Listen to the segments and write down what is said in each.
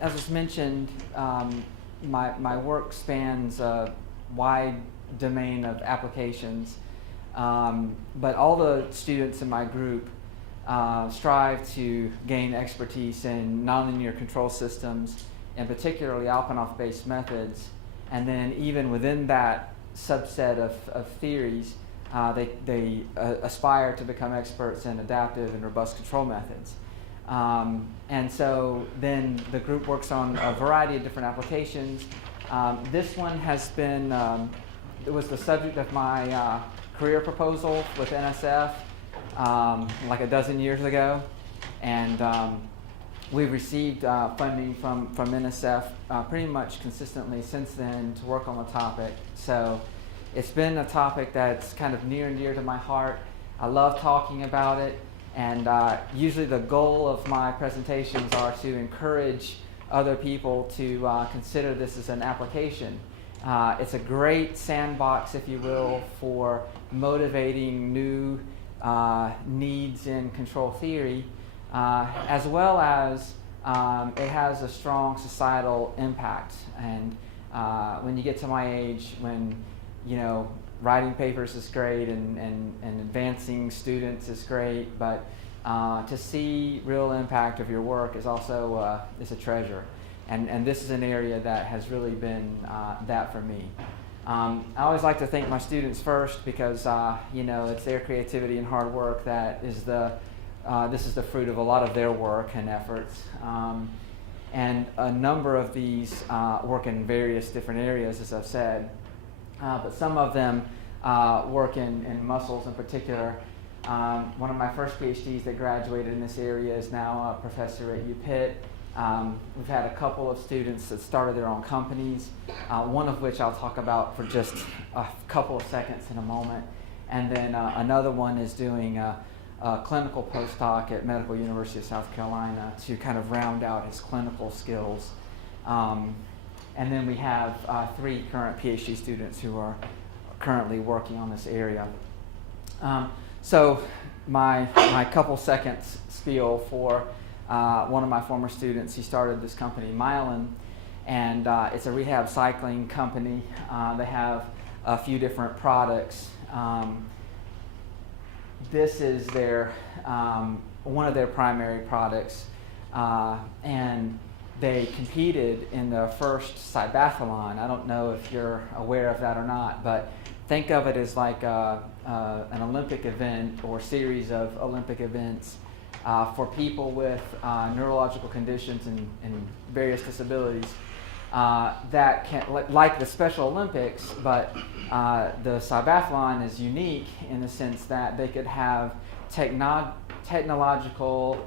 as was mentioned, my work spans a wide domain of applications, but all the students in my group strive to gain expertise in nonlinear control systems, and particularly Alpinoff-based methods. And then even within that subset of theories, they aspire to become experts in adaptive and robust control methods. And so then the group works on a variety of different applications. This one has been, it was the subject of my career proposal with NSF like a dozen years ago. And we've received funding from NSF pretty much consistently since then to work on the topic. So it's been a topic that's kind of near and dear to my heart. I love talking about it, and usually the goal of my presentations are to encourage other people to consider this as an application. It's a great sandbox, if you will, for motivating new needs in control theory, as well as it has a strong societal impact. And when you get to my age, when writing papers is great and advancing students is great, but to see real impact of your work is also is a treasure. And this is an area that has really been that for me. I always like to thank my students first because it's their creativity and hard work that is this is the fruit of a lot of their work and efforts. And a number of these work in various different areas, as I've said. But some of them work in muscles in particular. One of my first PhDs that graduated in this area is now a professor at UPitt. We've had a couple of students that started their own companies, one of which I'll talk about for just a couple of seconds in a moment. And then another one is doing a clinical postdoc at Medical University of South Carolina to kind of round out his clinical skills. And then we have 3 current PhD students who are currently working on this area. So my couple seconds spiel for one of my former students. He started this company, Myelin, and it's a rehab cycling company. They have a few different products. This is their one of their primary products, and they competed in the first Cybathlon. I don't know if you're aware of that or not, but think of it as like an Olympic event or series of Olympic events for people with neurological conditions and various disabilities that can, like the Special Olympics, but the Cybathlon is unique in the sense that they could have technological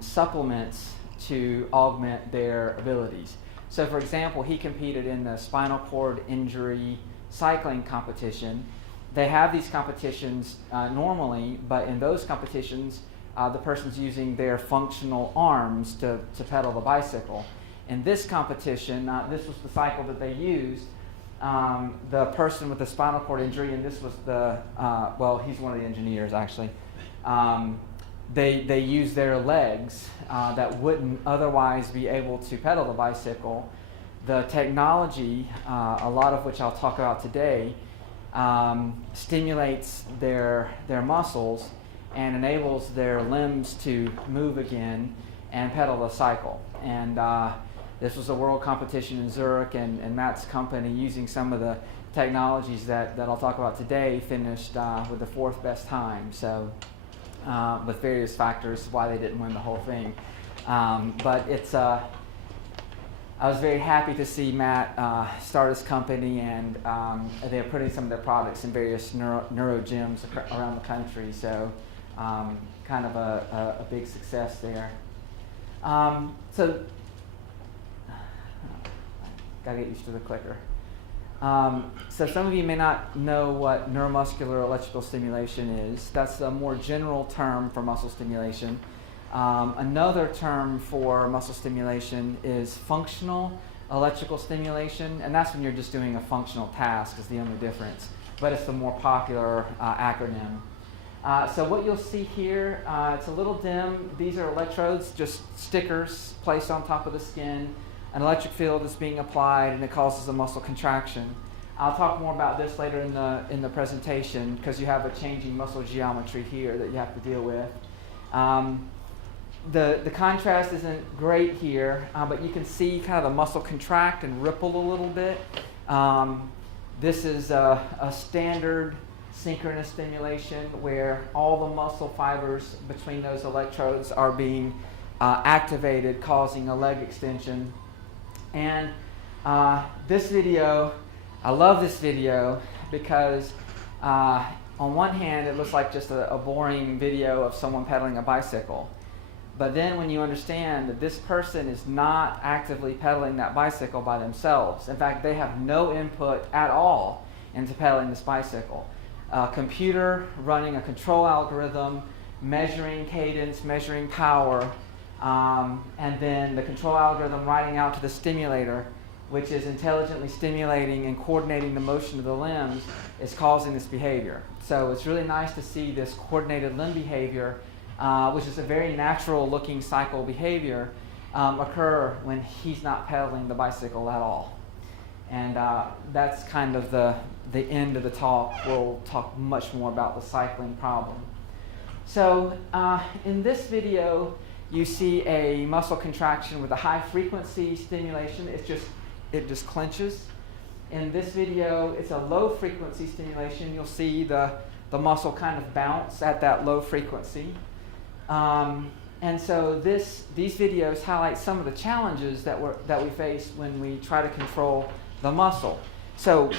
supplements to augment their abilities. So for example, he competed in the spinal cord injury cycling competition. They have these competitions normally, but in those competitions, the person's using their functional arms to pedal the bicycle. In this competition, this was the cycle that they used. The person with the spinal cord injury, and this was the, well, he's one of the engineers actually, they use their legs that wouldn't otherwise be able to pedal the bicycle. The technology, a lot of which I'll talk about today, stimulates their muscles and enables their limbs to move again and pedal the cycle. And this was a world competition in Zurich, and Matt's company, using some of the technologies that I'll talk about today, finished with the 4th best time. So with various factors why they didn't win the whole thing. But it's, I was very happy to see Matt start his company, and they're putting some of their products in various neuro gyms around the country. So kind of a big success there. So gotta get used to the clicker. So some of you may not know what neuromuscular electrical stimulation is. That's a more general term for muscle stimulation. Another term for muscle stimulation is functional electrical stimulation, and that's when you're just doing a functional task is the only difference, but it's the more popular acronym. So what you'll see here, it's a little dim. These are electrodes, just stickers placed on top of the skin. An electric field is being applied, and it causes a muscle contraction. I'll talk more about this later in the presentation, because you have a changing muscle geometry here that you have to deal with. The contrast isn't great here, but you can see kind of the muscle contract and ripple a little bit. This is a standard synchronous stimulation where all the muscle fibers between those electrodes are being activated, causing a leg extension. And this video, I love this video because on one hand it looks like just a boring video of someone pedaling a bicycle. But then when you understand that this person is not actively pedaling that bicycle by themselves, in fact they have no input at all into pedaling this bicycle. A computer running a control algorithm, measuring cadence, measuring power, and then the control algorithm writing out to the stimulator, which is intelligently stimulating and coordinating the motion of the limbs, is causing this behavior. So it's really nice to see this coordinated limb behavior, which is a very natural looking cycle behavior, occur when he's not pedaling the bicycle at all. And that's kind of the end of the talk. We'll talk much more about the cycling problem. So in this video, you see a muscle contraction with a high frequency stimulation. It just clenches. In this video, it's a low frequency stimulation. You'll see the muscle kind of bounce at that low frequency. And so these videos highlight some of the challenges that we face when we try to control the muscle. So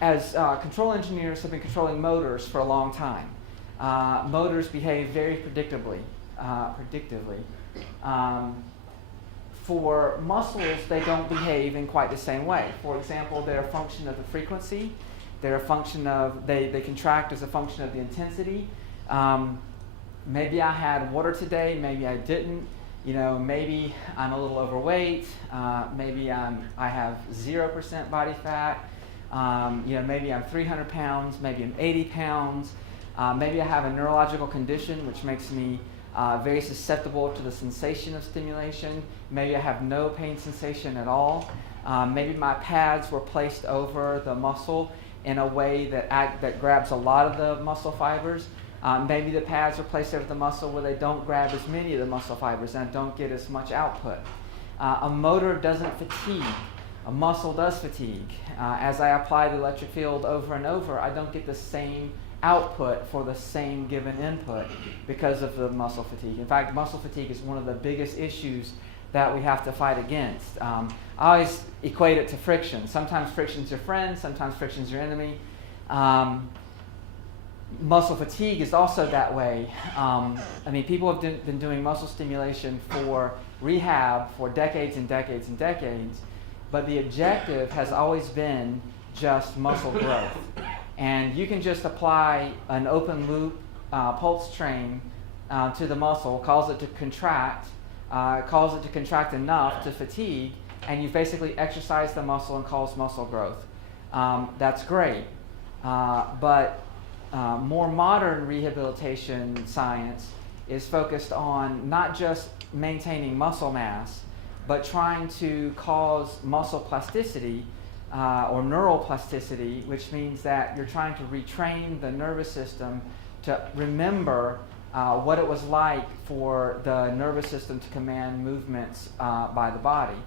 as control engineers have been controlling motors for a long time. Motors behave very predictively. For muscles, they don't behave in quite the same way. For example, they're a function of the frequency. They're a function of, they contract as a function of the intensity. Maybe I had water today, maybe I didn't. You know, maybe I'm a little overweight. Maybe I have 0% body fat. You know, maybe I'm 300 pounds, maybe I'm 80 pounds. Maybe I have a neurological condition which makes me very susceptible to the sensation of stimulation. Maybe I have no pain sensation at all. Maybe my pads were placed over the muscle in a way that grabs a lot of the muscle fibers. Maybe the pads are placed over the muscle where they don't grab as many of the muscle fibers and don't get as much output. A motor doesn't fatigue. A muscle does fatigue. As I apply the electric field over and over, I don't get the same output for the same given input because of the muscle fatigue. In fact, muscle fatigue is one of the biggest issues that we have to fight against. I always equate it to friction. Sometimes friction's your friend, sometimes friction's your enemy. Muscle fatigue is also that way. I mean, people have been doing muscle stimulation for rehab for decades and decades and decades, but the objective has always been just muscle growth. And you can just apply an open loop pulse train to the muscle, cause it to contract enough to fatigue, and you've basically exercised the muscle and caused muscle growth. That's great, but more modern rehabilitation science is focused on not just maintaining muscle mass, but trying to cause muscle plasticity or neural plasticity, which means that you're trying to retrain the nervous system to remember what it was like for the nervous system to command movements by the body.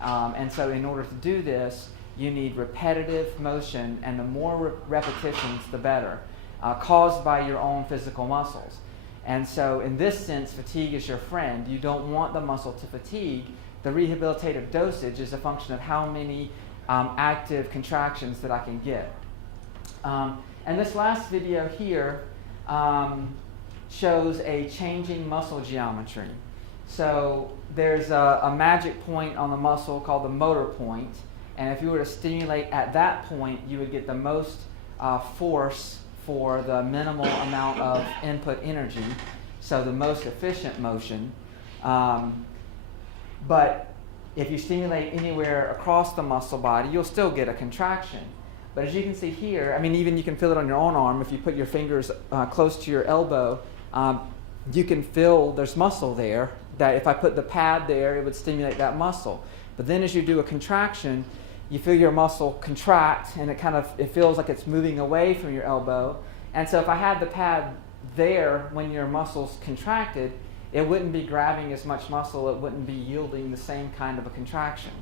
And so in order to do this, you need repetitive motion, and the more repetitions, the better, caused by your own physical muscles. And so in this sense, fatigue is your friend. You don't want the muscle to fatigue. The rehabilitative dosage is a function of how many active contractions that I can get. And this last video here shows a changing muscle geometry. So there's a magic point on the muscle called the motor point, and if you were to stimulate at that point, you would get the most force for the minimal amount of input energy, so the most efficient motion. But if you stimulate anywhere across the muscle body, you'll still get a contraction. But as you can see here, I mean, even you can feel it on your own arm. If you put your fingers close to your elbow, you can feel there's muscle there, that if I put the pad there, it would stimulate that muscle. But then as you do a contraction, you feel your muscle contract, and it feels like it's moving away from your elbow. And so if I had the pad there when your muscle's contracted, it wouldn't be grabbing as much muscle, it wouldn't be yielding the same kind of a contraction.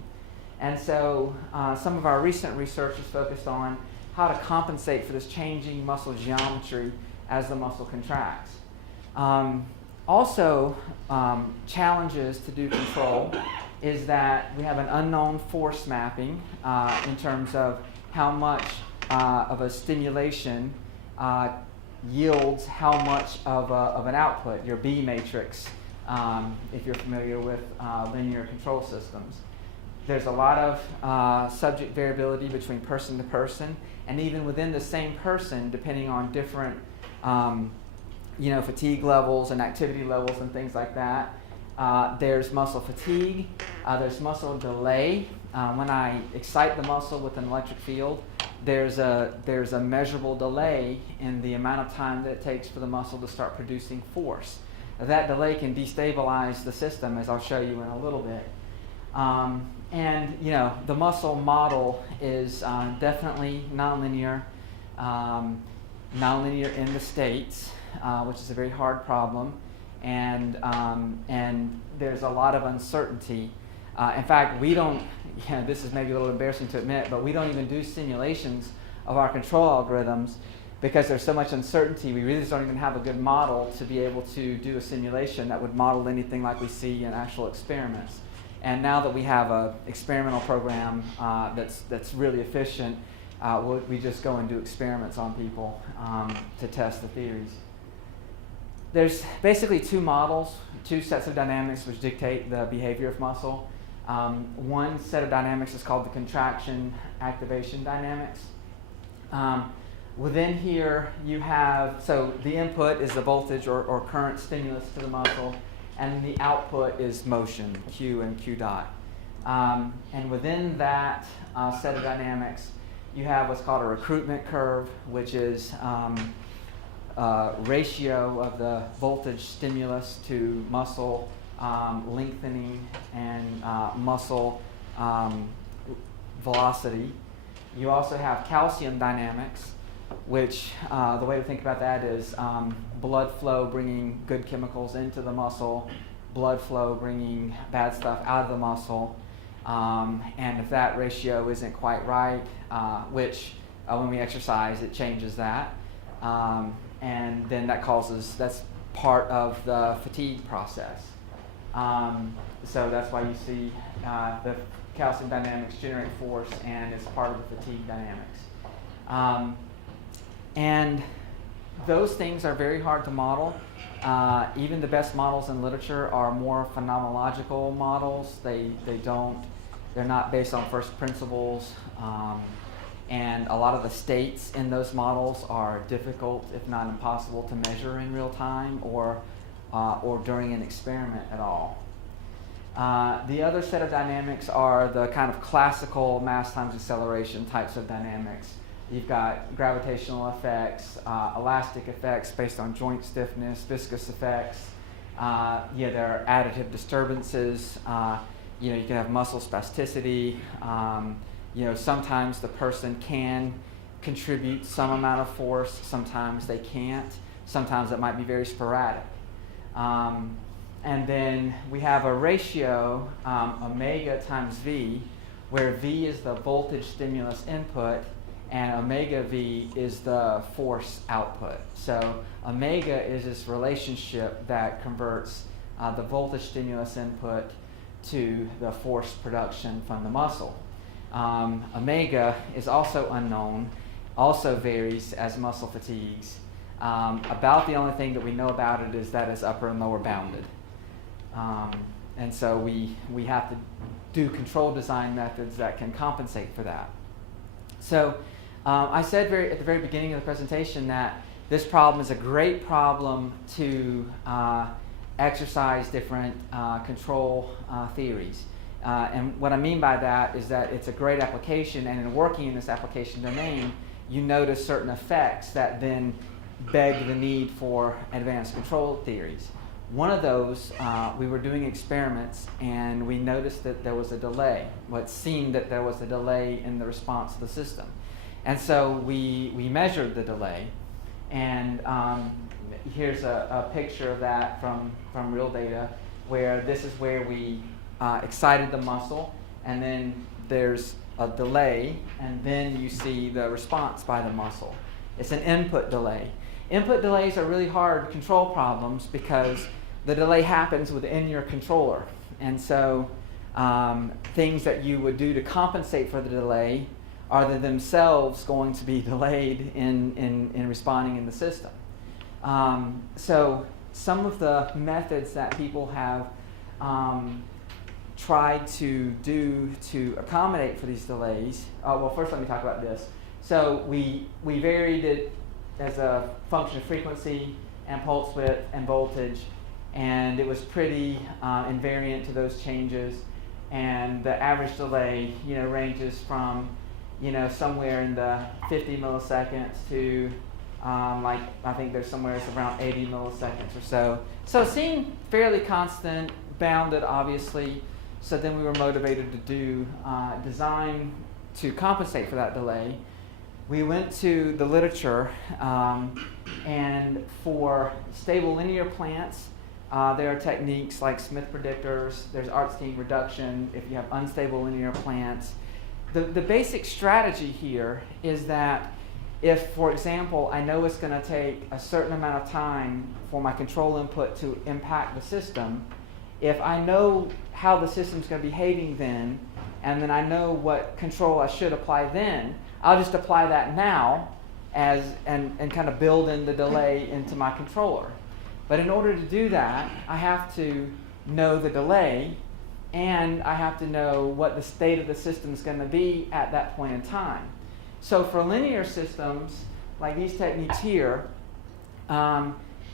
And so some of our recent research is focused on how to compensate for this changing muscle geometry as the muscle contracts. Also, challenges to do control is that we have an unknown force mapping in terms of how much of a stimulation yields how much of an output, your B matrix, if you're familiar with linear control systems. There's a lot of subject variability between person to person, and even within the same person, depending on different fatigue levels and activity levels and things like that. There's muscle fatigue, there's muscle delay. When I excite the muscle with an electric field, there's a measurable delay in the amount of time that it takes for the muscle to start producing force. That delay can destabilize the system, as I'll show you in a little bit. And the muscle model is definitely nonlinear, nonlinear in the states, which is a very hard problem, and there's a lot of uncertainty. In fact, we don't, this is maybe a little embarrassing to admit, but we don't even do simulations of our control algorithms because there's so much uncertainty. We really just don't even have a good model to be able to do a simulation that would model anything like we see in actual experiments. And now that we have an experimental program that's really efficient, we just go and do experiments on people to test the theories. There's basically two models, two sets of dynamics which dictate the behavior of muscle. One set of dynamics is called the contraction-activation dynamics. Within here you have, so the input is the voltage or current stimulus to the muscle, and the output is motion, Q and Q dot. And within that set of dynamics, you have what's called a recruitment curve, which is ratio of the voltage stimulus to muscle lengthening and muscle velocity. You also have calcium dynamics, which the way to think about that is blood flow bringing good chemicals into the muscle, blood flow bringing bad stuff out of the muscle, and if that ratio isn't quite right, which when we exercise it changes that, and then that's part of the fatigue process. So that's why you see the calcium dynamics generate force and it's part of the fatigue dynamics. And those things are very hard to model. Even the best models in literature are more phenomenological models. They're not based on first principles. And a lot of the states in those models are difficult, if not impossible, to measure in real time or during an experiment at all. The other set of dynamics are the kind of classical mass times acceleration types of dynamics. You've got gravitational effects, elastic effects based on joint stiffness, viscous effects. There are additive disturbances. You can have muscle spasticity. Sometimes the person can contribute some amount of force, sometimes they can't. Sometimes it might be very sporadic. And then we have a ratio, omega times V, where V is the voltage stimulus input and omega V is the force output. So omega is this relationship that converts the voltage stimulus input to the force production from the muscle. Omega is also unknown, also varies as muscle fatigues. About the only thing that we know about it is that it's upper and lower bounded. And so we have to do control design methods that can compensate for that. So I said at the very beginning of the presentation that this problem is a great problem to exercise different control theories. And what I mean by that is that it's a great application, and in working in this application domain, you notice certain effects that then beg the need for advanced control theories. One of those, we were doing experiments and we noticed that there was a delay. Well, it seemed that there was a delay in the response of the system. And so we measured the delay. And here's a picture of that from real data, where this is where we excited the muscle, and then there's a delay, and then you see the response by the muscle. It's an input delay. Input delays are really hard control problems because the delay happens within your controller. And so things that you would do to compensate for the delay are themselves going to be delayed in responding in the system. So some of the methods that people have tried to do to accommodate for these delays, well, first let me talk about this. So we varied it as a function of frequency and pulse width and voltage, and it was pretty invariant to those changes. And the average delay, ranges from, somewhere in the 50 milliseconds to I think there's somewhere around 80 milliseconds or so. So it seemed fairly constant, bounded, obviously. So then we were motivated to do design to compensate for that delay. We went to the literature, and for stable linear plants, there are techniques like Smith predictors. There's Art-Scheme reduction if you have unstable linear plants. The basic strategy here is that if, for example, I know it's going to take a certain amount of time for my control input to impact the system, if I know how the system's going to be behaving then, and then I know what control I should apply then, I'll just apply that now and kind of build in the delay into my controller. But in order to do that, I have to know the delay, and I have to know what the state of the system is going to be at that point in time. So for linear systems, like these techniques here,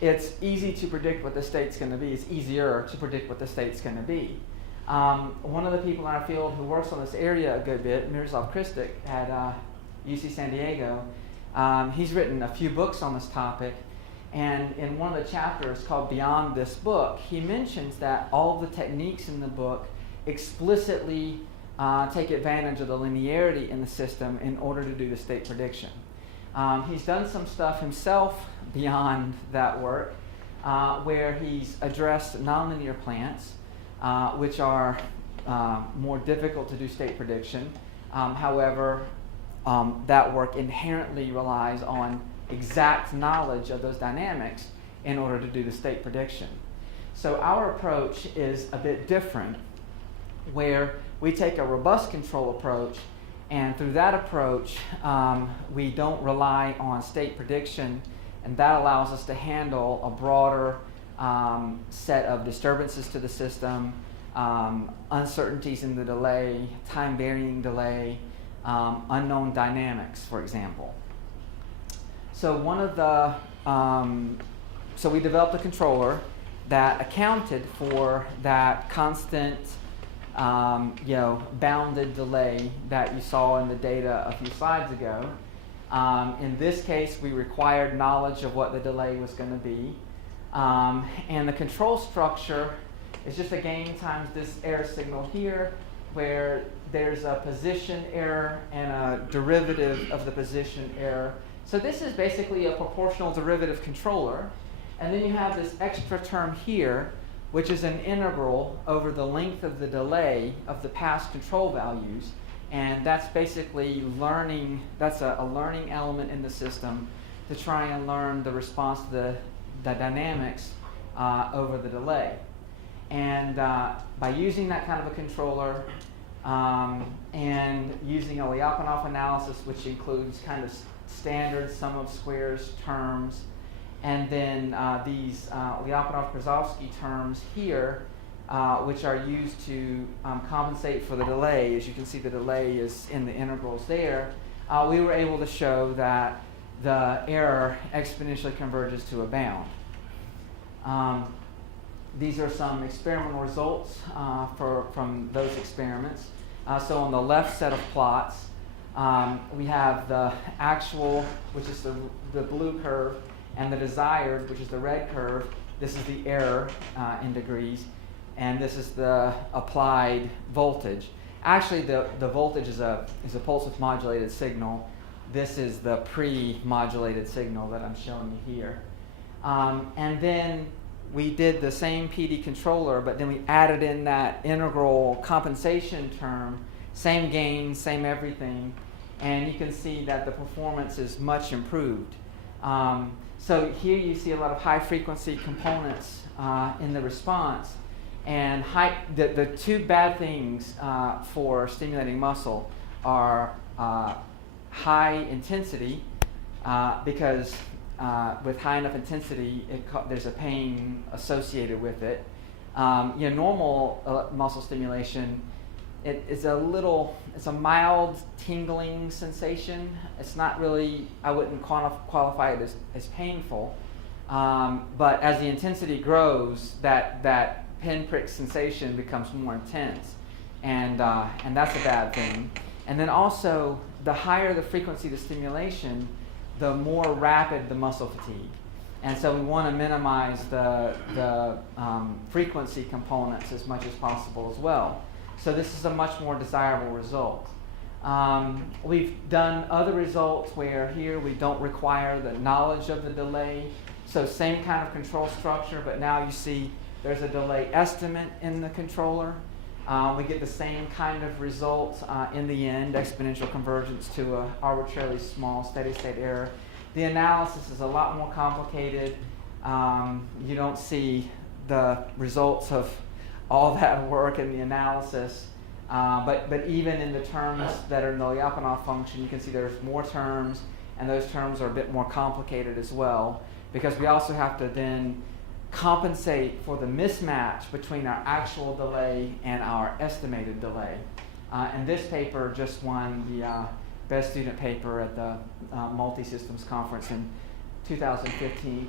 it's easy to predict what the state's going to be. It's easier to predict what the state's going to be. One of the people in our field who works on this area a good bit, Miroslav Kristic at UC San Diego, he's written a few books on this topic. And in one of the chapters called Beyond This Book, he mentions that all the techniques in the book explicitly take advantage of the linearity in the system in order to do the state prediction. He's done some stuff himself beyond that work, where he's addressed nonlinear plants, which are more difficult to do state prediction. However, that work inherently relies on exact knowledge of those dynamics in order to do the state prediction. So our approach is a bit different, where we take a robust control approach, and through that approach, we don't rely on state prediction, and that allows us to handle a broader set of disturbances to the system, uncertainties in the delay, time-varying delay, unknown dynamics, for example. So so we developed a controller that accounted for that constant, bounded delay that you saw in the data a few slides ago. In this case, we required knowledge of what the delay was going to be. And the control structure is just a gain times this error signal here, where there's a position error and a derivative of the position error. So this is basically a proportional derivative controller. And then you have this extra term here, which is an integral over the length of the delay of the past control values. And that's basically learning, that's a learning element in the system to try and learn the response to the dynamics over the delay. And by using that kind of a controller and using a Lyapunov analysis, which includes kind of standard sum of squares terms, and then these Lyapunov-Krasovsky terms here, which are used to compensate for the delay. As you can see, the delay is in the integrals there. We were able to show that the error exponentially converges to a bound. these are some experimental results from those experiments. So on the left set of plots, we have the actual, which is the blue curve, and the desired, which is the red curve. This is the error in degrees, and this is the applied voltage. Actually, the voltage is a pulse width modulated signal. This is the pre-modulated signal that I'm showing you here. And then we did the same PD controller, but then we added in that integral compensation term, same gain, same everything, and you can see that the performance is much improved. So here you see a lot of high frequency components in the response, and the two bad things for stimulating muscle are high intensity, because with high enough intensity, there's a pain associated with it. Normal muscle stimulation, it's a mild tingling sensation. It's not really, I wouldn't qualify it as painful. But as the intensity grows, that pinprick sensation becomes more intense, and that's a bad thing. And then also, the higher the frequency of the stimulation, the more rapid the muscle fatigue. And so we want to minimize the frequency components as much as possible as well. So this is a much more desirable result. We've done other results where here we don't require the knowledge of the delay. So same kind of control structure, but now you see there's a delay estimate in the controller. We get the same kind of results in the end, exponential convergence to an arbitrarily small steady state error. The analysis is a lot more complicated. You don't see the results of all that work in the analysis, but even in the terms that are in the Lyapunov function, you can see there's more terms, and those terms are a bit more complicated as well, because we also have to then compensate for the mismatch between our actual delay and our estimated delay. And this paper just won the best student paper at the Multi-Systems Conference in 2015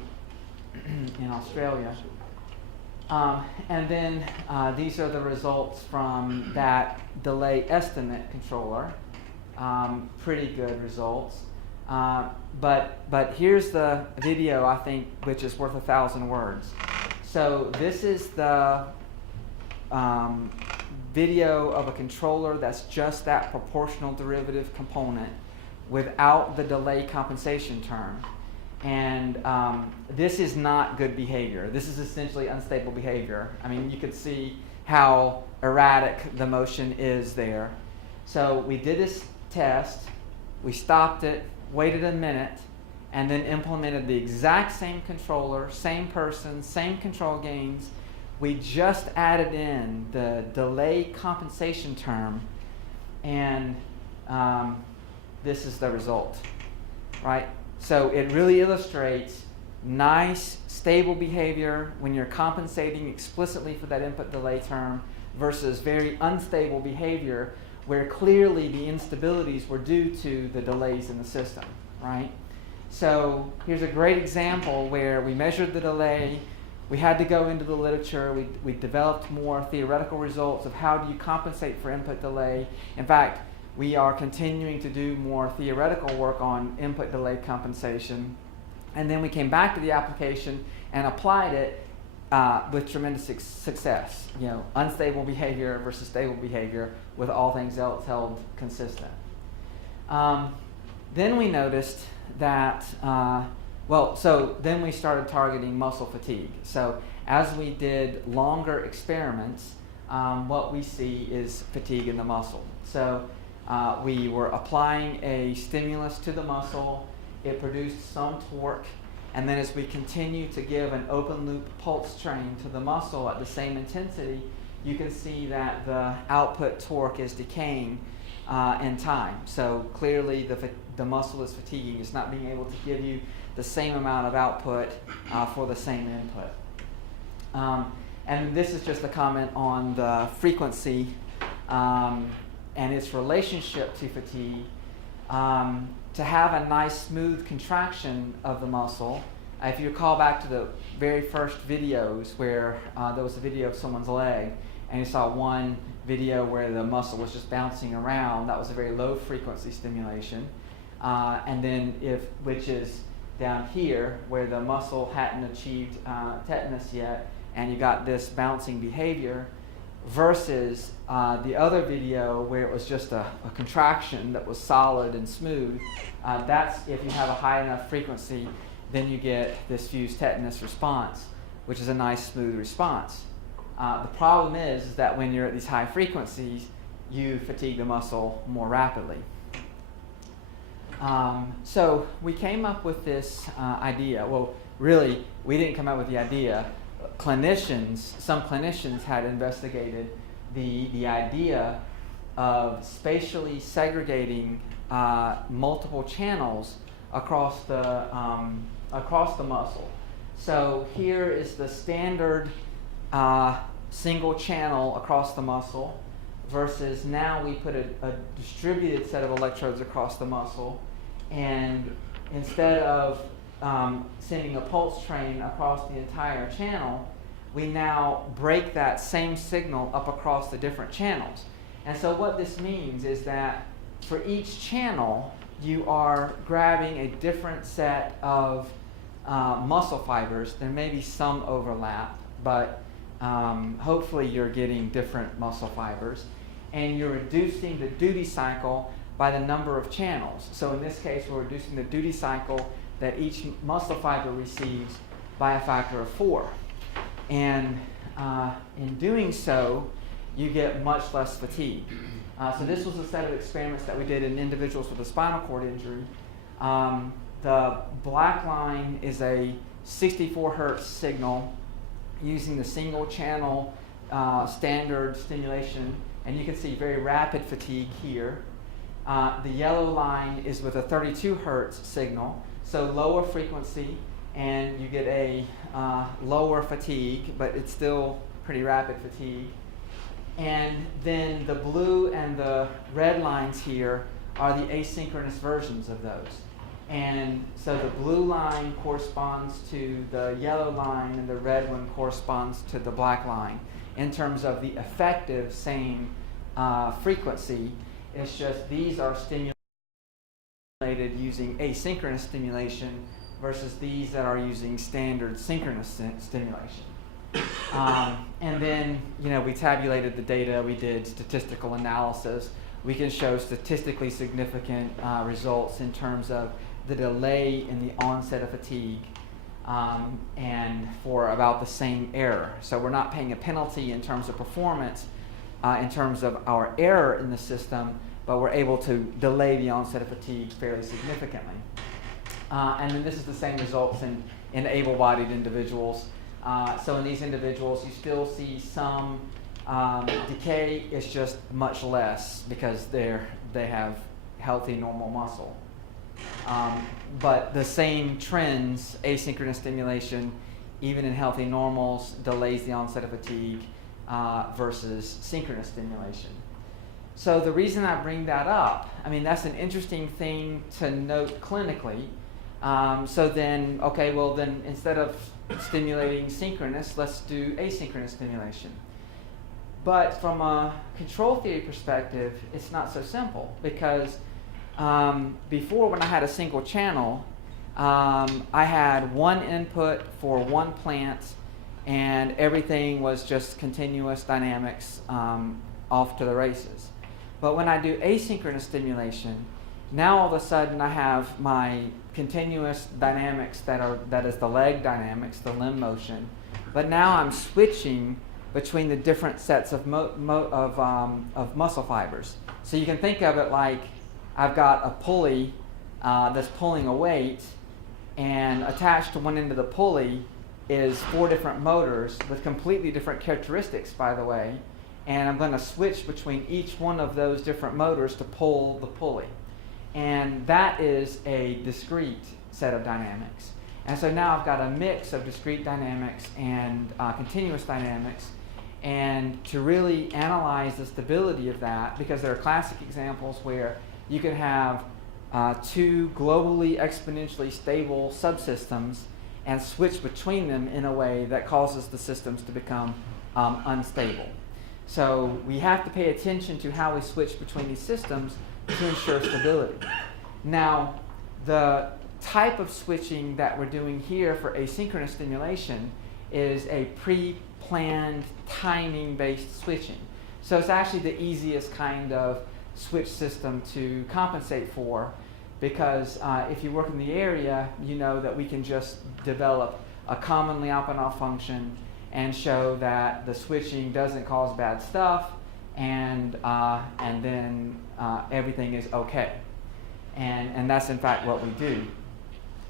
in Australia. And then these are the results from that delay estimate controller. Pretty good results. But here's the video, I think, which is worth 1,000 words. So this is the video of a controller that's just that proportional derivative component without the delay compensation term. And this is not good behavior. This is essentially unstable behavior. I mean, you could see how erratic the motion is there. So we did this test, we stopped it, waited a minute, and then implemented the exact same controller, same person, same control gains. We just added in the delay compensation term, and this is the result, right? So it really illustrates nice, stable behavior when you're compensating explicitly for that input delay term versus very unstable behavior where clearly the instabilities were due to the delays in the system, right? So here's a great example where we measured the delay. We had to go into the literature. We developed more theoretical results of how do you compensate for input delay. In fact, we are continuing to do more theoretical work on input delay compensation. And then we came back to the application and applied it with tremendous success. You know, unstable behavior versus stable behavior with all things else held consistent. Then we noticed that, so then we started targeting muscle fatigue. So as we did longer experiments, what we see is fatigue in the muscle. So we were applying a stimulus to the muscle. It produced some torque. And then as we continue to give an open loop pulse train to the muscle at the same intensity, you can see that the output torque is decaying in time. So clearly the muscle is fatiguing. It's not being able to give you the same amount of output for the same input. And this is just a comment on the frequency and its relationship to fatigue. To have a nice smooth contraction of the muscle, If you recall back to the very first videos where there was a video of someone's leg, and you saw one video where the muscle was just bouncing around, that was a very low frequency stimulation. And then which is down here where the muscle hadn't achieved tetanus yet, and you got this bouncing behavior, versus the other video where it was just a contraction that was solid and smooth. That's if you have a high enough frequency, then you get this fused tetanus response, which is a nice smooth response. The problem is that when you're at these high frequencies, you fatigue the muscle more rapidly. So we came up with this idea. Well, really, we didn't come up with the idea. Some clinicians had investigated the idea of spatially segregating multiple channels across the muscle. So here is the standard single channel across the muscle, versus now we put a distributed set of electrodes across the muscle, and instead of sending a pulse train across the entire channel, we now break that same signal up across the different channels. And so what this means is that for each channel, you are grabbing a different set of muscle fibers. There may be some overlap, but hopefully you're getting different muscle fibers, and you're reducing the duty cycle by the number of channels. So in this case, we're reducing the duty cycle that each muscle fiber receives by a factor of 4. And in doing so, you get much less fatigue. So this was a set of experiments that we did in individuals with a spinal cord injury. The black line is a 64 hertz signal using the single channel standard stimulation, and you can see very rapid fatigue here. The yellow line is with a 32 hertz signal, so lower frequency, and you get a lower fatigue, but it's still pretty rapid fatigue. And then the blue and the red lines here are the asynchronous versions of those. And so the blue line corresponds to the yellow line, and the red one corresponds to the black line in terms of the effective same frequency. It's just these are stimulated using asynchronous stimulation versus these that are using standard synchronous stimulation. And then, we tabulated the data, we did statistical analysis. We can show statistically significant results in terms of the delay in the onset of fatigue, and for about the same error. So we're not paying a penalty in terms of performance, in terms of our error in the system, but we're able to delay the onset of fatigue fairly significantly. And then this is the same results in able-bodied individuals. So in these individuals, you still see some decay. It's just much less because they have healthy, normal muscle. But the same trends, asynchronous stimulation, even in healthy normals, delays the onset of fatigue versus synchronous stimulation. So the reason I bring that up, that's an interesting thing to note clinically. So then, then instead of stimulating synchronous, let's do asynchronous stimulation. But from a control theory perspective, it's not so simple, because before, when I had a single channel, I had one input for one plant, and everything was just continuous dynamics off to the races. But when I do asynchronous stimulation, now all of a sudden I have my continuous dynamics that is the leg dynamics, the limb motion. But now I'm switching between the different sets of muscle fibers. So you can think of it like I've got a pulley that's pulling a weight, and attached to one end of the pulley is 4 different motors with completely different characteristics, by the way. And I'm going to switch between each one of those different motors to pull the pulley. And that is a discrete set of dynamics. And so now I've got a mix of discrete dynamics and continuous dynamics. And to really analyze the stability of that, because there are classic examples where you can have 2 globally exponentially stable subsystems, and switch between them in a way that causes the systems to become unstable. So we have to pay attention to how we switch between these systems to ensure stability. Now, the type of switching that we're doing here for asynchronous stimulation is a pre-planned timing-based switching. So it's actually the easiest kind of switch system to compensate for, because if you work in the area, you know that we can just develop a commonly op and off function and show that the switching doesn't cause bad stuff, and then everything is okay. And that's in fact what we do.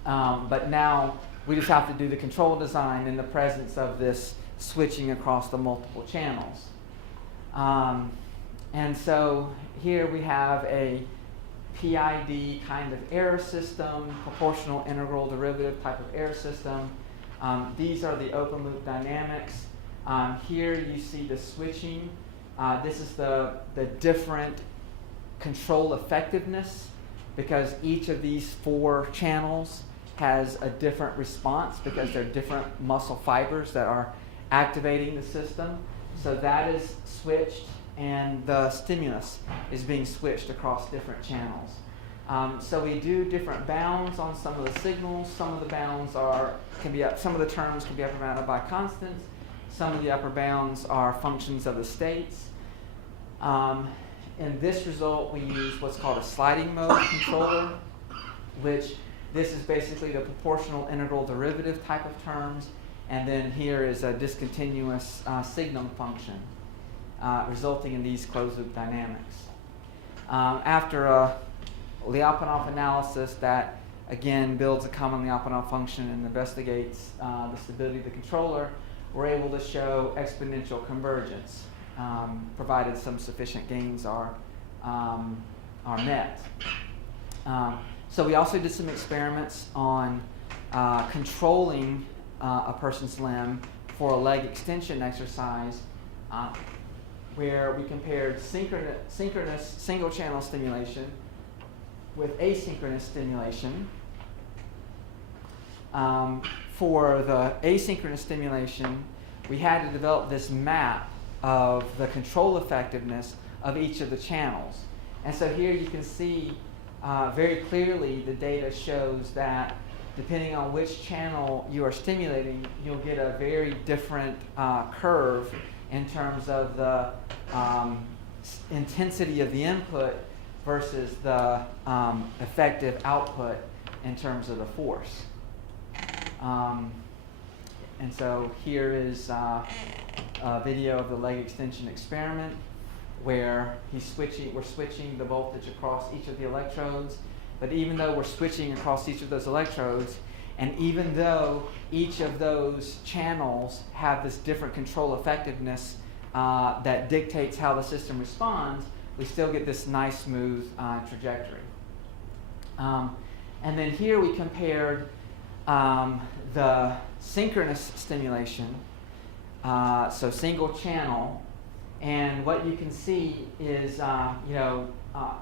But now we just have to do the control design in the presence of this switching across the multiple channels. And so here we have a PID kind of error system, proportional integral derivative type of error system. These are the open loop dynamics. Here you see the switching. This is the different control effectiveness, because each of these 4 channels has a different response because they're different muscle fibers that are activating the system. So that is switched, and the stimulus is being switched across different channels. So we do different bounds on some of the signals. Some of the bounds some of the terms can be upper bounded by constants. Some of the upper bounds are functions of the states. In this result, we use what's called a sliding mode controller, which this is basically the proportional integral derivative type of terms. And then here is a discontinuous signum function, resulting in these closed loop dynamics. After a Lyapunov analysis that, again, builds a common Lyapunov function and investigates the stability of the controller, we're able to show exponential convergence, provided some sufficient gains are met. So we also did some experiments on controlling a person's limb for a leg extension exercise, where we compared synchronous single-channel stimulation with asynchronous stimulation. For the asynchronous stimulation, we had to develop this map of the control effectiveness of each of the channels. And so here you can see very clearly the data shows that depending on which channel you are stimulating, you'll get a very different curve in terms of the intensity of the input versus the effective output in terms of the force. And so here is a video of the leg extension experiment where we're switching the voltage across each of the electrodes. But even though we're switching across each of those electrodes, and even though each of those channels have this different control effectiveness that dictates how the system responds, we still get this nice smooth trajectory. And then here we compared the synchronous stimulation, so single channel, and what you can see is,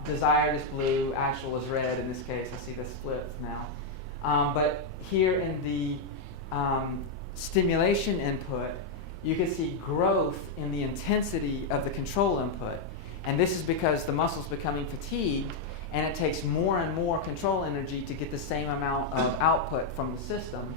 desired is blue, actual is red. In this case, I see this flipped now. But here in the stimulation input, you can see growth in the intensity of the control input. And this is because the muscle's becoming fatigued, and it takes more and more control energy to get the same amount of output from the system.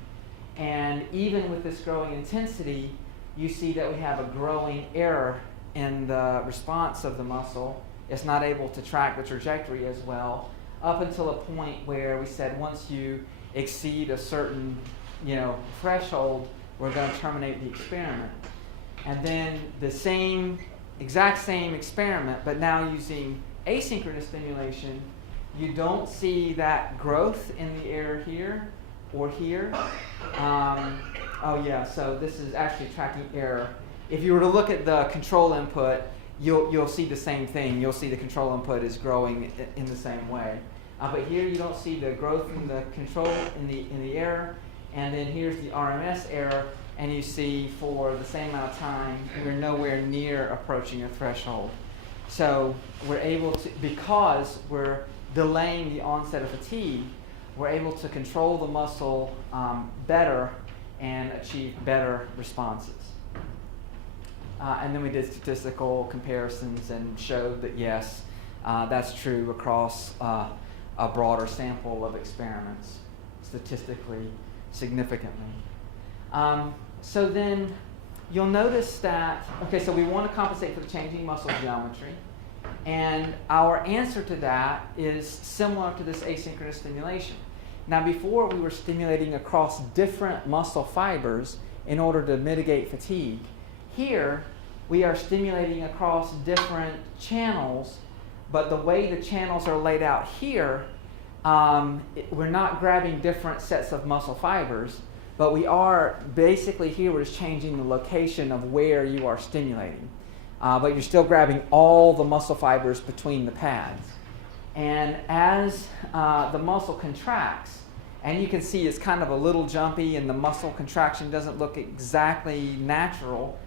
And even with this growing intensity, you see that we have a growing error in the response of the muscle. It's not able to track the trajectory as well, up until a point where we said once you exceed a certain threshold, we're going to terminate the experiment. And then the exact same experiment, but now using asynchronous stimulation, you don't see that growth in the error here or here. So this is actually tracking error. If you were to look at the control input, you'll see the same thing. You'll see the control input is growing in the same way. But here you don't see the growth in the control in the error. And then here's the RMS error, and you see for the same amount of time, we're nowhere near approaching a threshold. So we're able to, because we're delaying the onset of fatigue, we're able to control the muscle better and achieve better responses. And then we did statistical comparisons and showed that yes, that's true across a broader sample of experiments, statistically significantly. So then you'll notice that, okay, so we want to compensate for the changing muscle geometry. And our answer to that is similar to this asynchronous stimulation. Now, before we were stimulating across different muscle fibers in order to mitigate fatigue. Here, we are stimulating across different channels, but the way the channels are laid out here, we're not grabbing different sets of muscle fibers, but we are basically here we're just changing the location of where you are stimulating. But you're still grabbing all the muscle fibers between the pads. And as the muscle contracts, and you can see it's kind of a little jumpy and the muscle contraction doesn't look exactly natural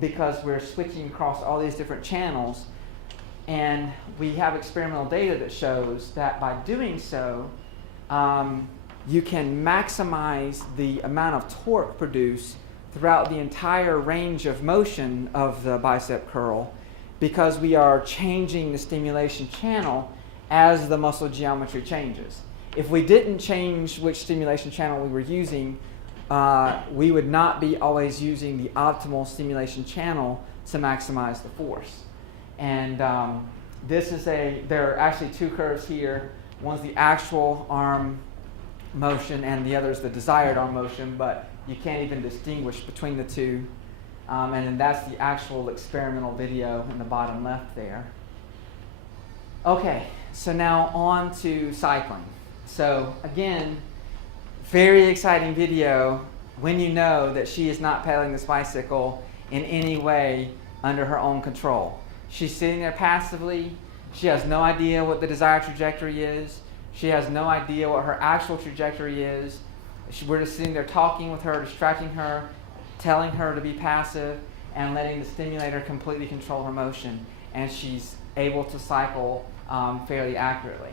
because we're switching across all these different channels. And we have experimental data that shows that by doing so, you can maximize the amount of torque produced throughout the entire range of motion of the bicep curl because we are changing the stimulation channel as the muscle geometry changes. If we didn't change which stimulation channel we were using, we would not be always using the optimal stimulation channel to maximize the force. And there are actually two curves here. One's the actual arm motion and the other is the desired arm motion, but you can't even distinguish between the two. And then that's the actual experimental video in the bottom left there. Okay, so now on to cycling. So again, very exciting video when you know that she is not pedaling this bicycle in any way under her own control. She's sitting there passively. She has no idea what the desired trajectory is. She has no idea what her actual trajectory is. We're just sitting there talking with her, distracting her, telling her to be passive, and letting the stimulator completely control her motion. And she's able to cycle fairly accurately.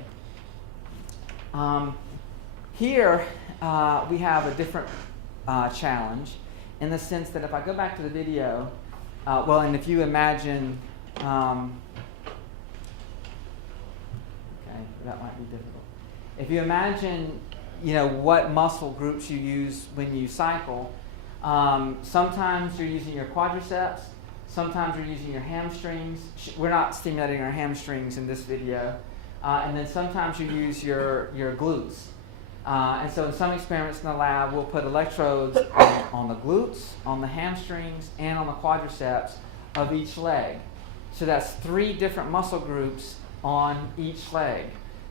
Here we have a different challenge in the sense that if I go back to the video, and if you imagine, okay, that might be difficult. If you imagine, what muscle groups you use when you cycle, sometimes you're using your quadriceps, sometimes you're using your hamstrings. We're not stimulating our hamstrings in this video. And then sometimes you use your glutes. And so in some experiments in the lab, we'll put electrodes on the glutes, on the hamstrings, and on the quadriceps of each leg. So that's 3 different muscle groups on each leg.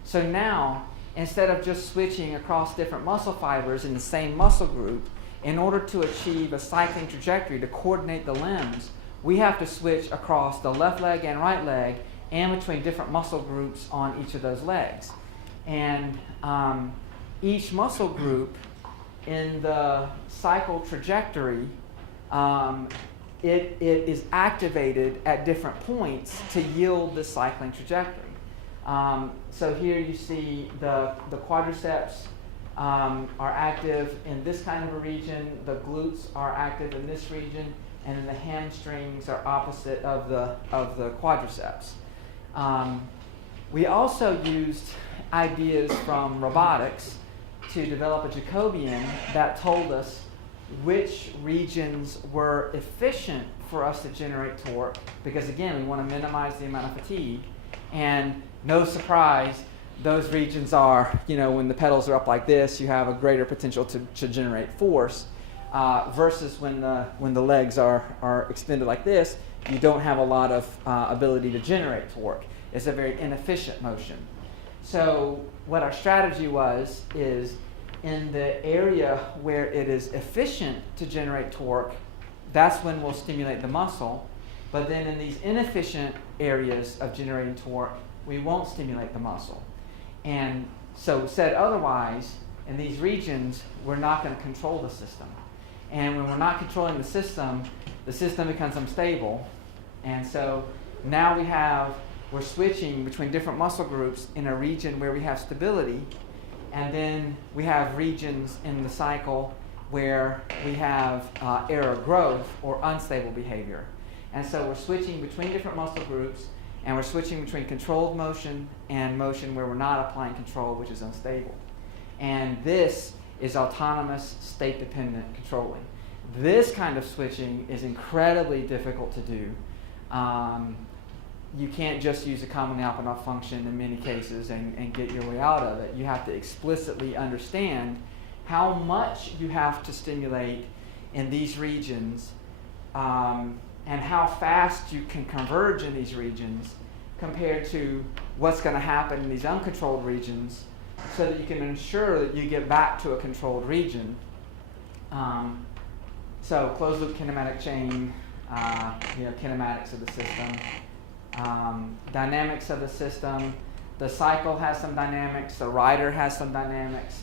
So now, instead of just switching across different muscle fibers in the same muscle group, in order to achieve a cycling trajectory to coordinate the limbs, we have to switch across the left leg and right leg and between different muscle groups on each of those legs. And each muscle group in the cycle trajectory, it is activated at different points to yield the cycling trajectory. So here you see the quadriceps are active in this kind of a region, the glutes are active in this region, and then the hamstrings are opposite of the quadriceps. We also used ideas from robotics to develop a Jacobian that told us which regions were efficient for us to generate torque, because again, we want to minimize the amount of fatigue. And no surprise, those regions are, when the pedals are up like this, you have a greater potential to generate force, versus when the legs are extended like this, you don't have a lot of ability to generate torque. It's a very inefficient motion. So what our strategy is in the area where it is efficient to generate torque, that's when we'll stimulate the muscle. But then in these inefficient areas of generating torque, we won't stimulate the muscle. And so said otherwise, in these regions, we're not going to control the system. And when we're not controlling the system becomes unstable. And so now we have we're switching between different muscle groups in a region where we have stability, and then we have regions in the cycle where we have error growth or unstable behavior. And so we're switching between different muscle groups, and we're switching between controlled motion and motion where we're not applying control, which is unstable. And this is autonomous, state-dependent controlling. This kind of switching is incredibly difficult to do. You can't just use a commonly operative function in many cases and get your way out of it. You have to explicitly understand how much you have to stimulate in these regions and how fast you can converge in these regions compared to what's going to happen in these uncontrolled regions, so that you can ensure that you get back to a controlled region. So closed loop kinematic chain, kinematics of the system, dynamics of the system. The cycle has some dynamics. The rider has some dynamics.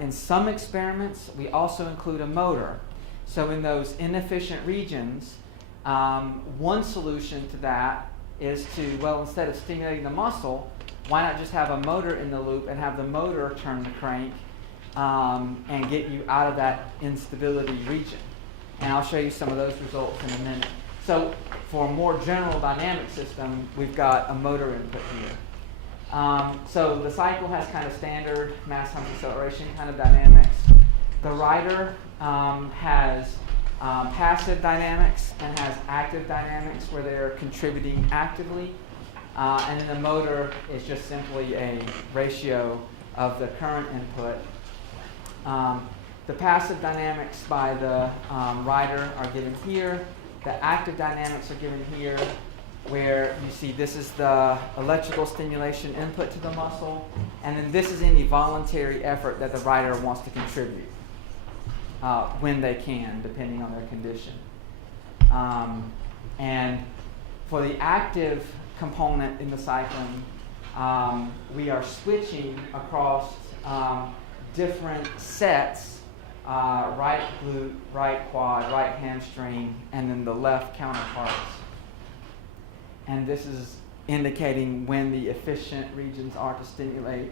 In some experiments, we also include a motor. So in those inefficient regions, one solution to that is to, well, instead of stimulating the muscle, why not just have a motor in the loop and have the motor turn the crank and get you out of that instability region? And I'll show you some of those results in a minute. So for a more general dynamic system, we've got a motor input here. So the cycle has kind of standard mass times acceleration kind of dynamics. The rider has passive dynamics and has active dynamics where they're contributing actively. And then the motor is just simply a ratio of the current input. The passive dynamics by the rider are given here. The active dynamics are given here, where you see this is the electrical stimulation input to the muscle, and then this is any voluntary effort that the rider wants to contribute when they can, depending on their condition. And for the active component in the cycling, we are switching across different sets, right glute, right quad, right hamstring, and then the left counterparts. And this is indicating when the efficient regions are to stimulate.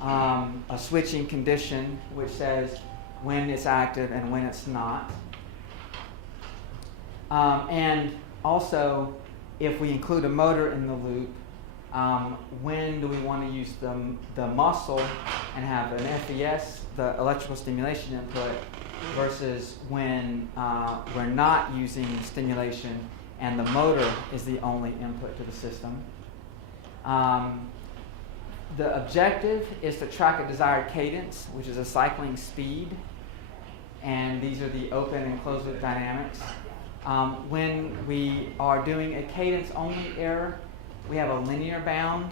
A switching condition which says when it's active and when it's not. And also, if we include a motor in the loop, when do we want to use the muscle and have an FES, the electrical stimulation input, versus when we're not using stimulation and the motor is the only input to the system. The objective is to track a desired cadence, which is a cycling speed, and these are the open and closed loop dynamics. When we are doing a cadence-only error, we have a linear bound,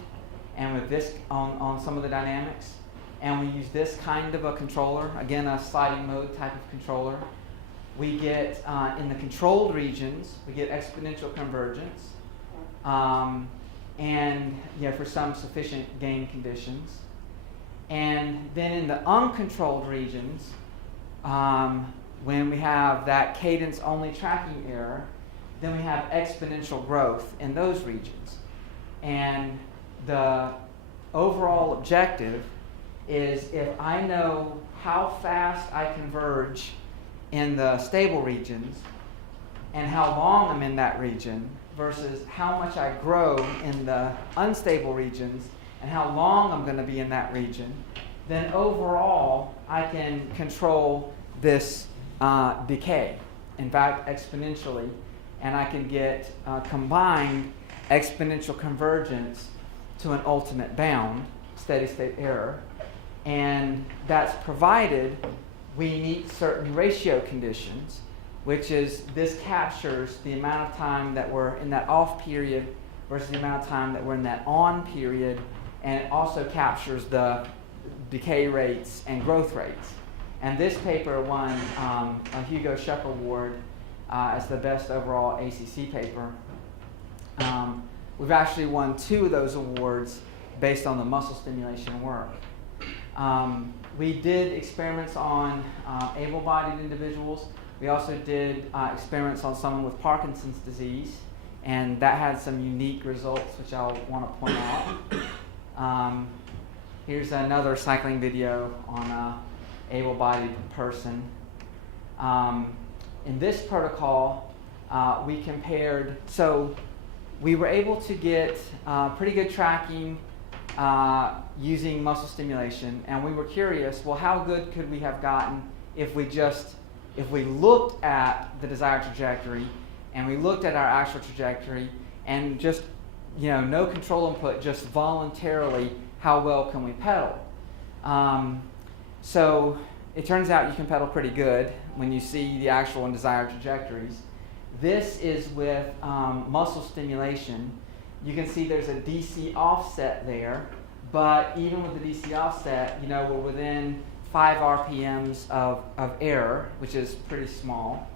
and with this on some of the dynamics, and we use this kind of a controller, again a sliding mode type of controller. We get, in the controlled regions, we get exponential convergence, and for some sufficient gain conditions. And then in the uncontrolled regions, when we have that cadence-only tracking error, then we have exponential growth in those regions. And the overall objective is, if I know how fast I converge in the stable regions and how long I'm in that region versus how much I grow in the unstable regions and how long I'm going to be in that region, then overall I can control this decay, in fact exponentially, and I can get combined exponential convergence to an ultimate bound, steady state error, and that's provided we meet certain ratio conditions, which is this captures the amount of time that we're in that off period versus the amount of time that we're in that on period, and it also captures the decay rates and growth rates. And this paper won a Hugo Shuck Award as the best overall ACC paper. We've actually won 2 of those awards based on the muscle stimulation work. We did experiments on able-bodied individuals. We also did experiments on someone with Parkinson's disease. and that had some unique results which I'll want to point out. Here's another cycling video on an able-bodied person. In this protocol, we compared, so we were able to get pretty good tracking using muscle stimulation, and we were curious, well, how good could we have gotten if we looked at the desired trajectory and we looked at our actual trajectory and just, no control input, just voluntarily, how well can we pedal? So it turns out you can pedal pretty good when you see the actual and desired trajectories. This is with muscle stimulation. You can see there's a DC offset there, but even with the DC offset, we're within 5 RPMs of error, which is pretty small.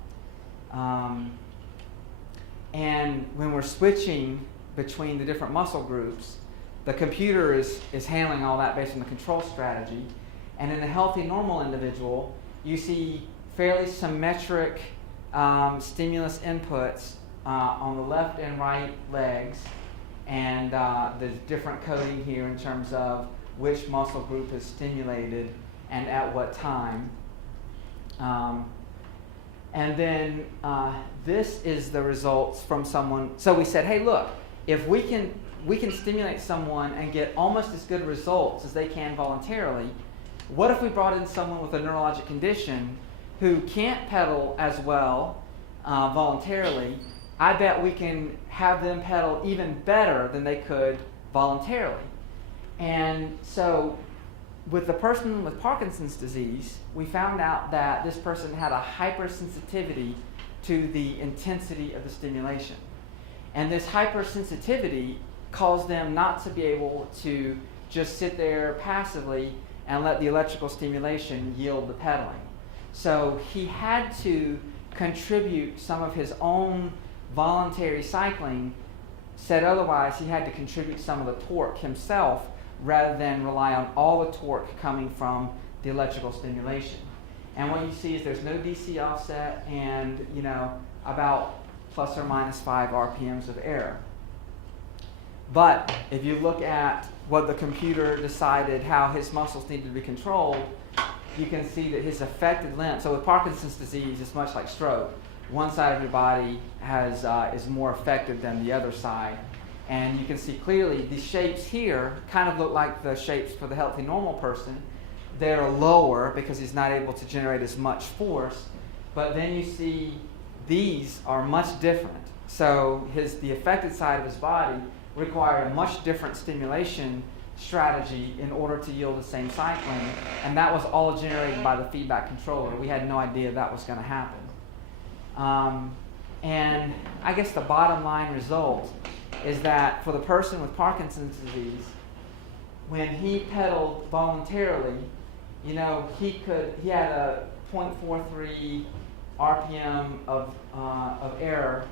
And when we're switching between the different muscle groups, the computer is handling all that based on the control strategy. And in a healthy, normal individual, you see fairly symmetric stimulus inputs on the left and right legs, and there's different coding here in terms of which muscle group is stimulated and at what time. And then this is the results from someone. So we said, hey, look, if we can stimulate someone and get almost as good results as they can voluntarily, what if we brought in someone with a neurologic condition who can't pedal as well voluntarily? I bet we can have them pedal even better than they could voluntarily. And so with the person with Parkinson's disease, we found out that this person had a hypersensitivity to the intensity of the stimulation. And this hypersensitivity caused them not to be able to just sit there passively and let the electrical stimulation yield the pedaling. So he had to contribute some of his own voluntary cycling. Said otherwise, he had to contribute some of the torque himself rather than rely on all the torque coming from the electrical stimulation. And what you see is there's no DC offset and about plus or minus 5 RPMs of error. But if you look at what the computer decided how his muscles needed to be controlled, you can see that his affected limb, so with Parkinson's disease, it's much like stroke. One side of your body is more affected than the other side. And you can see clearly the shapes here kind of look like the shapes for the healthy normal person. They're lower because he's not able to generate as much force. But then you see these are much different. So the affected side of his body required a much different stimulation strategy in order to yield the same cycling. And that was all generated by the feedback controller. We had no idea that was going to happen. And I guess the bottom line result is that for the person with Parkinson's disease, when he pedaled voluntarily, he had a 0.43 RPM of error,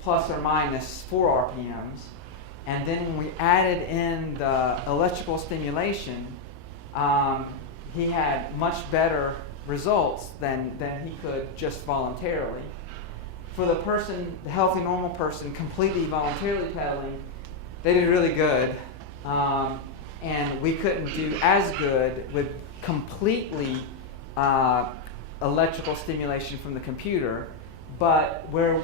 plus or minus 4 RPMs. And then when we added in the electrical stimulation, he had much better results than he could just voluntarily. For the person, the healthy normal person, completely voluntarily pedaling, they did really good. And we couldn't do as good with completely electrical stimulation from the computer, but we're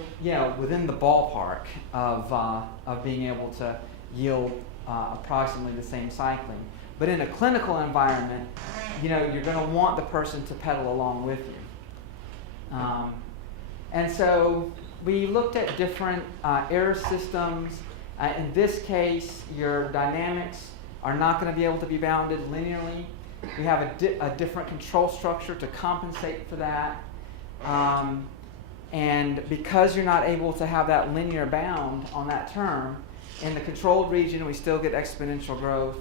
within the ballpark of being able to yield approximately the same cycling. But in a clinical environment, you're going to want the person to pedal along with you. And so we looked at different error systems. In this case, your dynamics are not going to be able to be bounded linearly. We have a different control structure to compensate for that. And because you're not able to have that linear bound on that term, in the controlled region, we still get exponential growth.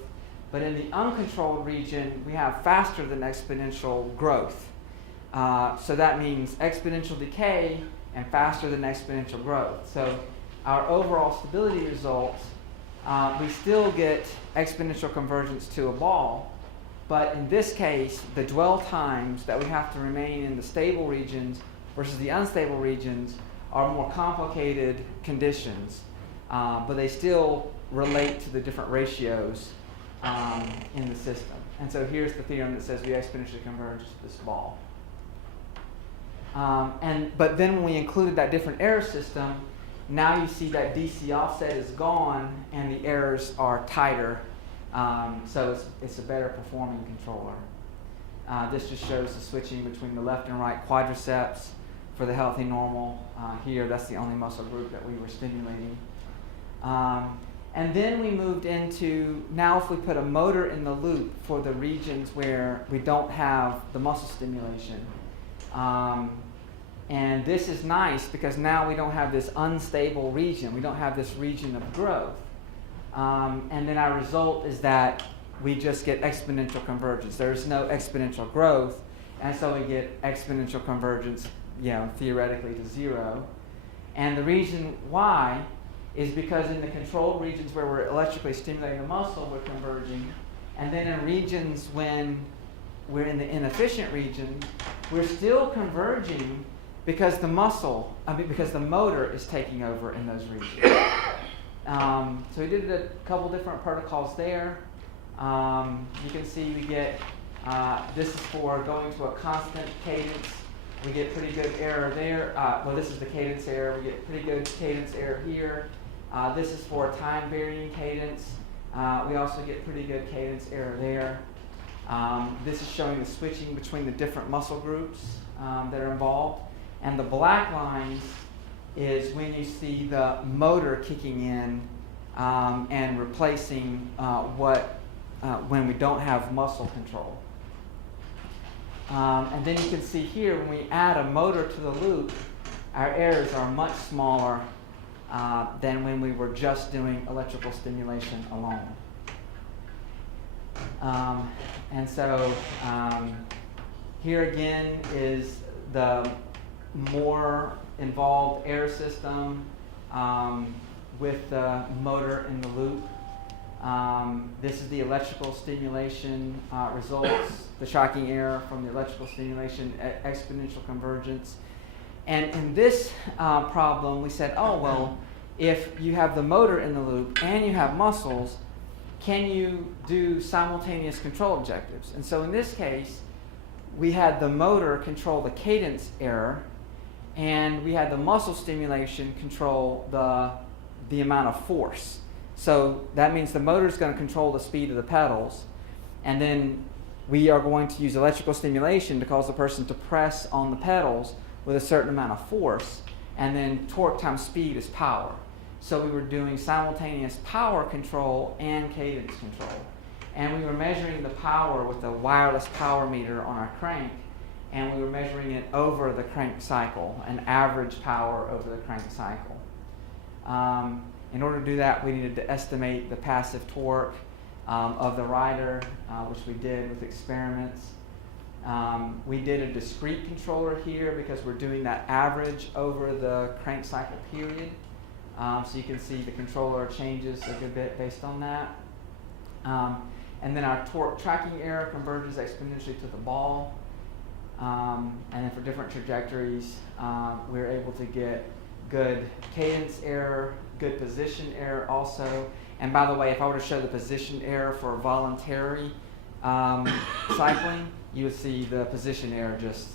But in the uncontrolled region, we have faster than exponential growth. So that means exponential decay and faster than exponential growth. So our overall stability results, we still get exponential convergence to a ball. But in this case, the dwell times that we have to remain in the stable regions versus the unstable regions are more complicated conditions, but they still relate to the different ratios in the system. And so here's the theorem that says we exponentially converge this ball. But then when we included that different error system, now you see that DC offset is gone and the errors are tighter. So it's a better performing controller. This just shows the switching between the left and right quadriceps for the healthy normal. Here, that's the only muscle group that we were stimulating. And then we moved into, now if we put a motor in the loop for the regions where we don't have the muscle stimulation. And this is nice because now we don't have this unstable region. We don't have this region of growth. And then our result is that we just get exponential convergence. There's no exponential growth, and so we get exponential convergence, theoretically to 0. And the reason why is because in the controlled regions where we're electrically stimulating the muscle, we're converging. And then in regions when we're in the inefficient region, we're still converging because the motor is taking over in those regions. So we did a couple different protocols there. You can see we get, this is for going to a constant cadence. We get pretty good error there. This is the cadence error. We get pretty good cadence error here. This is for a time varying cadence. We also get pretty good cadence error there. This is showing the switching between the different muscle groups that are involved. And the black lines is when you see the motor kicking in and replacing when we don't have muscle control. And then you can see here when we add a motor to the loop, our errors are much smaller than when we were just doing electrical stimulation alone. And so here again is the more involved error system with the motor in the loop. This is the electrical stimulation results, the shocking error from the electrical stimulation, exponential convergence. And in this problem, we said, if you have the motor in the loop and you have muscles, can you do simultaneous control objectives? And so in this case, we had the motor control the cadence error, and we had the muscle stimulation control the amount of force. So that means the motor is going to control the speed of the pedals, and then we are going to use electrical stimulation to cause the person to press on the pedals with a certain amount of force, and then torque times speed is power. So we were doing simultaneous power control and cadence control. And we were measuring the power with a wireless power meter on our crank, and we were measuring it over the crank cycle, an average power over the crank cycle. In order to do that, we needed to estimate the passive torque of the rider, which we did with experiments. We did a discrete controller here because we're doing that average over the crank cycle period. So you can see the controller changes a good bit based on that. And then our torque tracking error converges exponentially to the ball. And then for different trajectories, we're able to get good cadence error, good position error also. And by the way, if I were to show the position error for voluntary cycling, you would see the position error just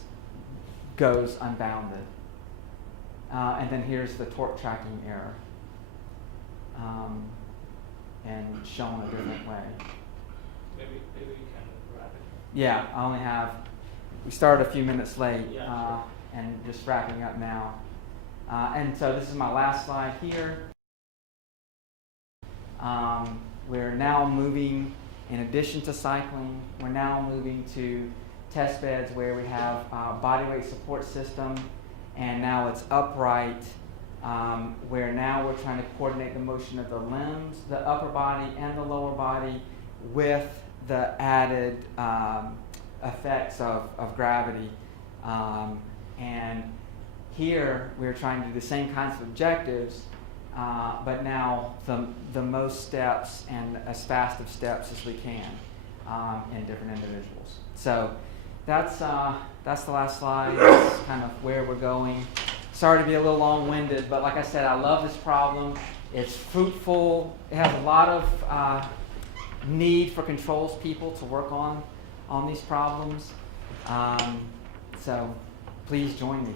goes unbounded. And then here's the torque tracking error, and shown a different way. Maybe you can wrap it. Yeah, I only have, we started a few minutes late, and just wrapping up now. And so this is my last slide here. We're now moving, in addition to cycling, we're now moving to test beds where we have a bodyweight support system, and now it's upright, where now we're trying to coordinate the motion of the limbs, the upper body and the lower body, with the added effects of gravity. And here we're trying to do the same kinds of objectives, but now the most steps and as fast of steps as we can in different individuals. So that's the last slide. That's kind of where we're going. sorry to be a little long-winded, but like I said, I love this problem. It's fruitful. It has a lot of need for controls people to work on these problems. So please join me.